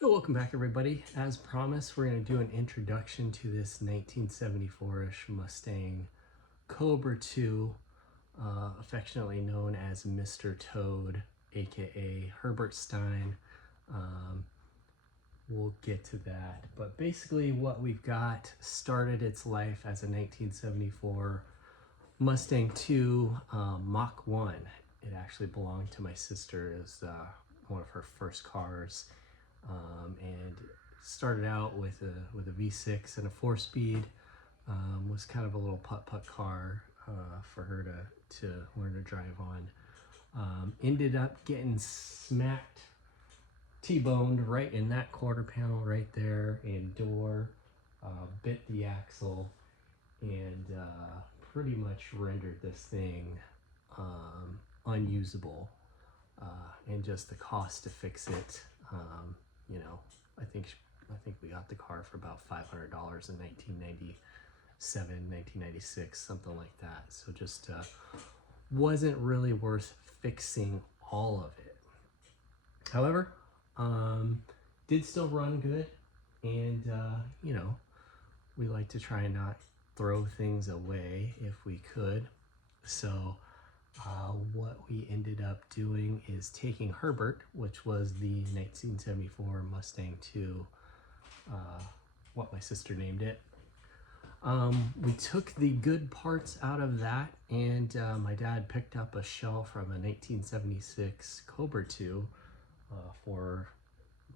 So welcome back, everybody. As promised, we're going to do an introduction to this 1974-ish Mustang Cobra II, affectionately known as Mr. Toad, aka Herbert Stein. Um, we'll get to that. But basically what we've got started its life as a 1974 Mustang II Mach 1. It actually belonged to my sister as one of her first cars. And started out with a V6 and a 4-speed. Was kind of a little putt-putt car for her to learn to drive on. Ended up getting smacked, T-boned right in that quarter panel right there and door, bit the axle, and pretty much rendered this thing unusable. And just the cost to fix it, you know, I think we got the car for about $500 in 1997, 1996, something like that. So just wasn't really worth fixing all of it. However, did still run good, and you know, we like to try and not throw things away if we could. So what we ended up doing is taking Herbert, which was the 1974 Mustang II, what my sister named it. We took the good parts out of that, and my dad picked up a shell from a 1976 Cobra II for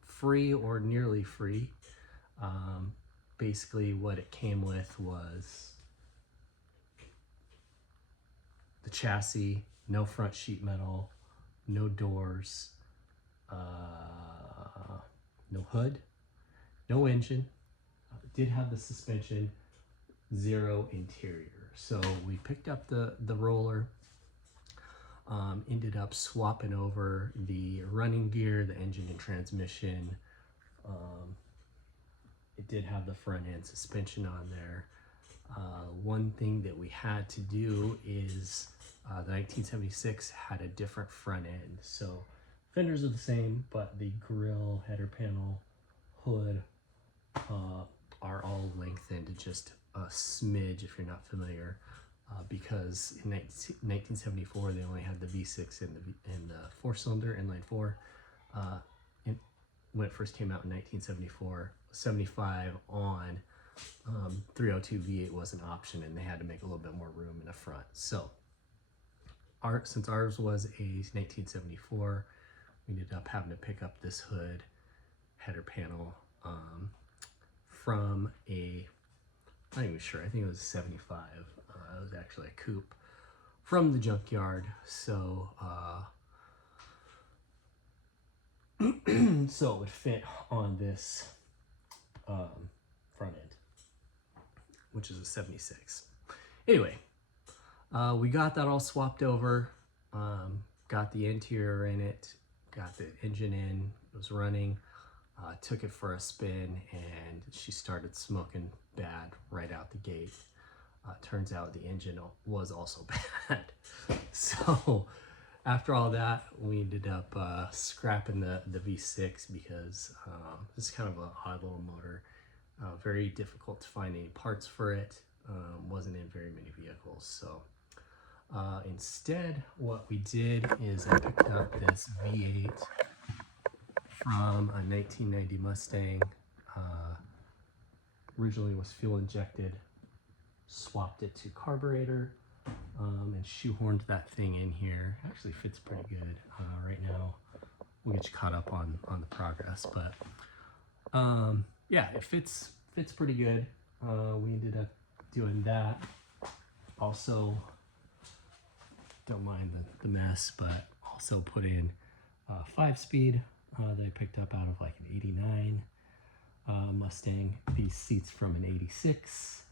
free or nearly free. Basically what it came with was the chassis, no front sheet metal, no doors, no hood, no engine. Did have the suspension, zero interior. So we picked up the roller, ended up swapping over the running gear, the engine and transmission. It did have the front end suspension on there. One thing that we had to do is the 1976 had a different front end. So fenders are the same, but the grille, header panel, hood are all lengthened just a smidge if you're not familiar, because in 1974 they only had the V6 and the 4-cylinder inline 4. And when it first came out in 1974, 75 on 302 V8 was an option, and they had to make a little bit more room in the front. So since ours was a 1974, we ended up having to pick up this hood, header panel, from a, I'm not even sure, I think it was a 75. It was actually a coupe from the junkyard. So so it would fit on this front end, which is a 76. Anyway, we got that all swapped over, got the interior in it, got the engine in, it was running, took it for a spin, and she started smoking bad right out the gate. Turns out the engine was also bad. So after all that, we ended up scrapping the V6 because this is kind of an odd little motor. Very difficult to find any parts for it. Wasn't in very many vehicles. So instead, what we did is I picked up this V8 from a 1990 Mustang. Originally was fuel injected, swapped it to carburetor, and shoehorned that thing in here. Actually fits pretty good right now. We'll get you caught up on the progress, but yeah, it fits pretty good. We ended up doing that. Also, don't mind the mess, but also put in 5-speed that I picked up out of like an 89 Mustang. These seats from an 86.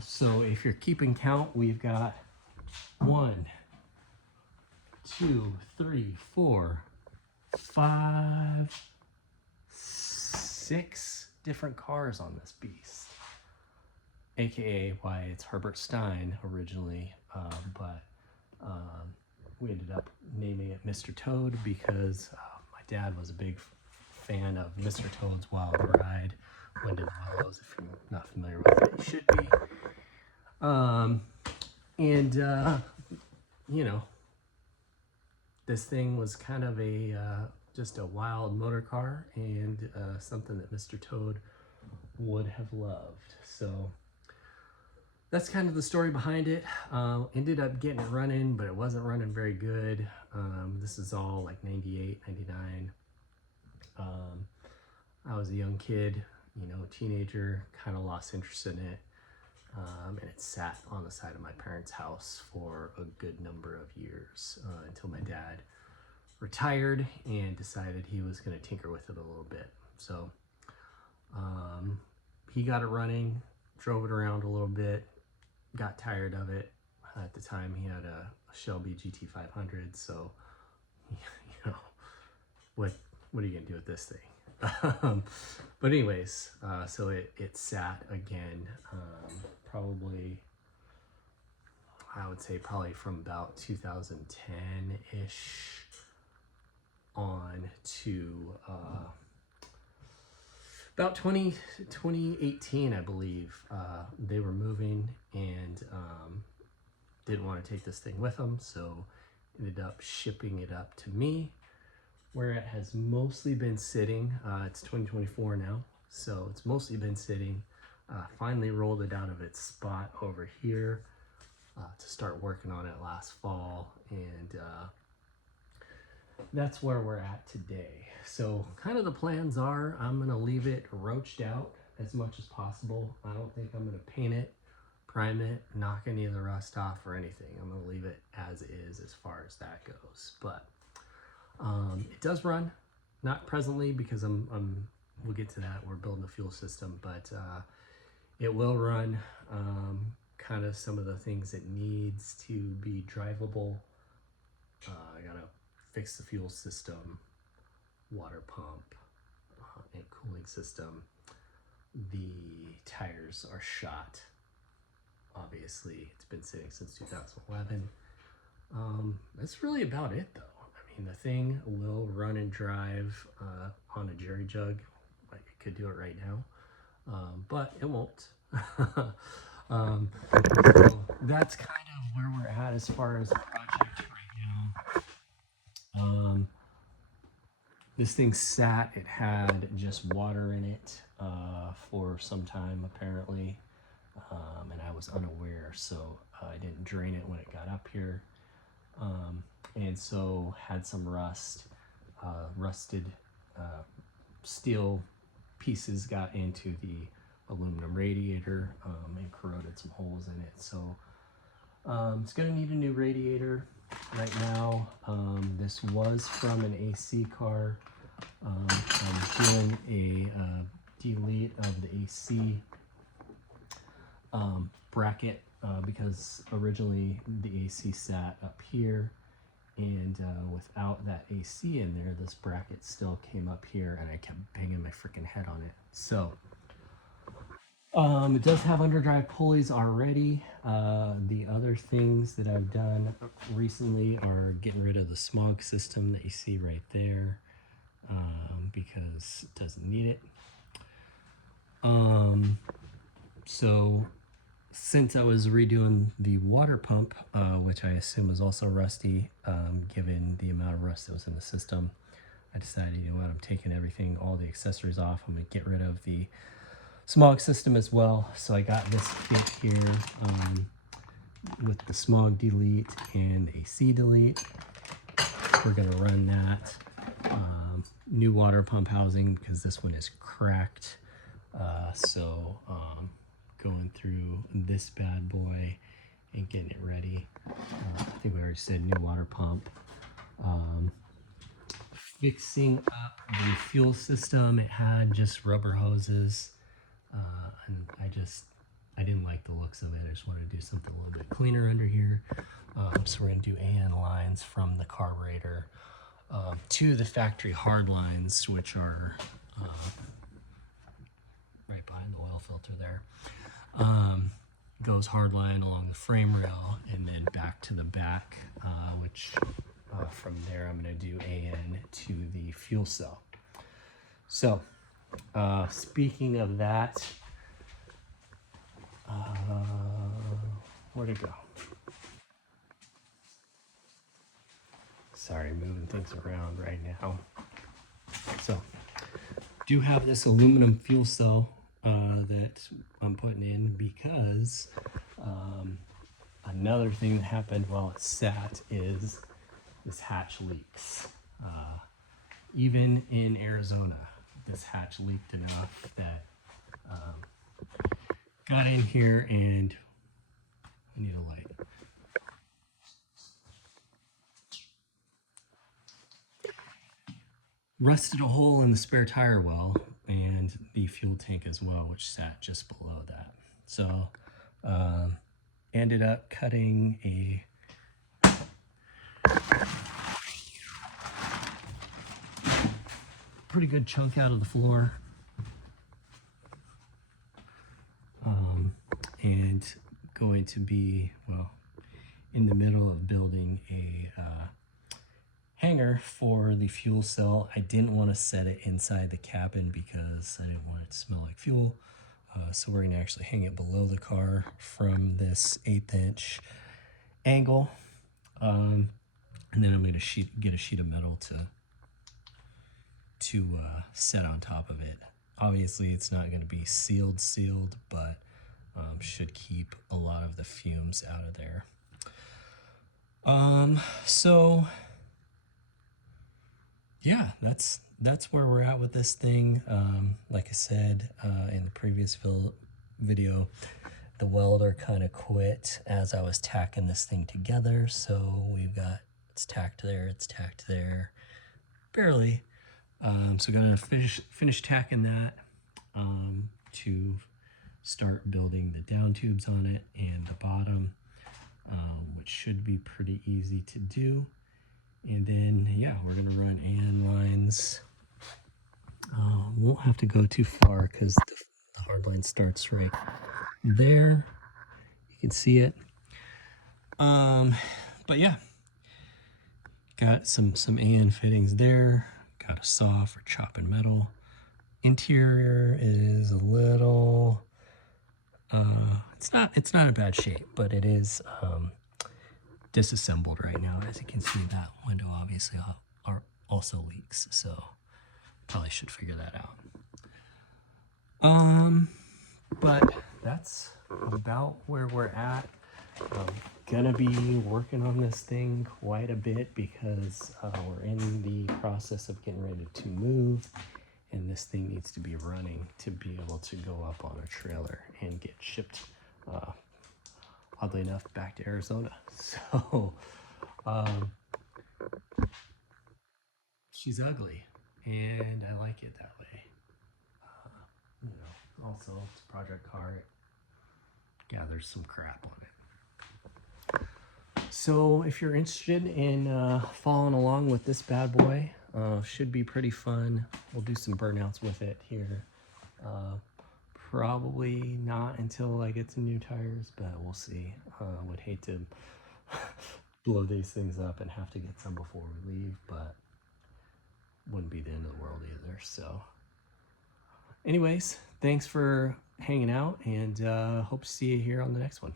So if you're keeping count, we've got 1, 2, 3, 4, 5, 6 different cars on this beast, aka why it's Herbert Stein originally, but we ended up naming it Mr. Toad because my dad was a big fan of Mr. Toad's Wild Ride, Wind in the Willows. If you're not familiar with it, you should be. You know, this thing was kind of a just a wild motor car, and something that Mr. Toad would have loved. So that's kind of the story behind it. Ended up getting it running, but it wasn't running very good. This is all like 98, 99. I was a young kid, you know, teenager, kind of lost interest in it. And it sat on the side of my parents' house for a good number of years until my dad retired and decided he was going to tinker with it a little bit. So he got it running, drove it around a little bit, got tired of it. At the time he had a Shelby GT500, so you know, what are you gonna do with this thing? But anyways, so it sat again, probably, I would say probably from about 2010-ish on to about 2018, I believe. They were moving and didn't want to take this thing with them, so ended up shipping it up to me, where it has mostly been sitting. It's 2024 now, so it's mostly been sitting. Finally rolled it out of its spot over here to start working on it last fall, and that's where we're at today. So kind of the plans are, I'm going to leave it roached out as much as possible. I don't think I'm going to paint it, prime it, knock any of the rust off or anything. I'm going to leave it as is as far as that goes. But it does run, not presently because we'll get to that. We're building a fuel system, but it will run. Kind of some of the things it needs to be drivable. I gotta fix the fuel system, water pump, and cooling system. The tires are shot. Obviously, it's been sitting since 2011. That's really about it, though. I mean, the thing will run and drive on a jerry jug. Like, it could do it right now, but it won't. So that's kind of where we're at as far as the project right now. This thing sat, it had just water in it for some time apparently, and I was unaware, so I didn't drain it when it got up here, and so had some rusted steel pieces got into the aluminum radiator and corroded some holes in it. So it's going to need a new radiator right now. This was from an AC car. I'm doing a delete of the AC bracket because originally the AC sat up here, and without that AC in there, this bracket still came up here, and I kept banging my freaking head on it. So it does have underdrive pulleys already. The other things that I've done recently are getting rid of the smog system that you see right there, because it doesn't need it. So since I was redoing the water pump, which I assume is also rusty, given the amount of rust that was in the system, I decided, you know what, I'm taking everything, all the accessories off. I'm going to get rid of the smog system as well. So I got this kit here with the smog delete and AC delete. We're going to run that. New water pump housing because this one is cracked. So going through this bad boy and getting it ready. I think we already said new water pump. Fixing up the fuel system. It had just rubber hoses. And I didn't like the looks of it. I just wanted to do something a little bit cleaner under here. So we're going to do AN lines from the carburetor to the factory hard lines, which are right behind the oil filter there. Goes hard line along the frame rail and then back to the back, which from there I'm going to do AN to the fuel cell. So, speaking of that, where'd it go? Sorry, moving things around right now. So, do have this aluminum fuel cell that I'm putting in because another thing that happened while it sat is this hatch leaks. Even in Arizona, this hatch leaked enough that got in here and I need a light. Rusted a hole in the spare tire well and the fuel tank as well, which sat just below that. So ended up cutting a pretty good chunk out of the floor and going to be, well, in the middle of building a hanger for the fuel cell. I didn't want to set it inside the cabin because I didn't want it to smell like fuel. So we're going to actually hang it below the car from this 1/8 inch angle. And then I'm going to get a sheet of metal to set on top of it. Obviously it's not going to be sealed, but should keep a lot of the fumes out of there. So yeah, that's where we're at with this thing. Like I said in the previous video, the welder kind of quit as I was tacking this thing together. So we've got, it's tacked there, barely. So gonna finish tacking that to start building the down tubes on it and the bottom, which should be pretty easy to do. And then, yeah, we're gonna run AN lines. Won't have to go too far because the hard line starts right there. You can see it. But yeah, got some AN fittings there. Got a saw for chopping metal. Interior is a little, it's not in bad shape, but it is disassembled right now. As you can see, that window obviously also leaks, so probably should figure that out. But that's about where we're at. I'm gonna be working on this thing quite a bit because we're in the process of getting ready to move, and this thing needs to be running to be able to go up on a trailer and get shipped, oddly enough, back to Arizona. So she's ugly and I like it that way. You know, also it's a project car. It gathers some crap on it. So if you're interested in following along with this bad boy, should be pretty fun. We'll do some burnouts with it here. Probably not until I get some new tires, but we'll see. Would hate to blow these things up and have to get some before we leave, but wouldn't be the end of the world either. So anyways, thanks for hanging out, and hope to see you here on the next one.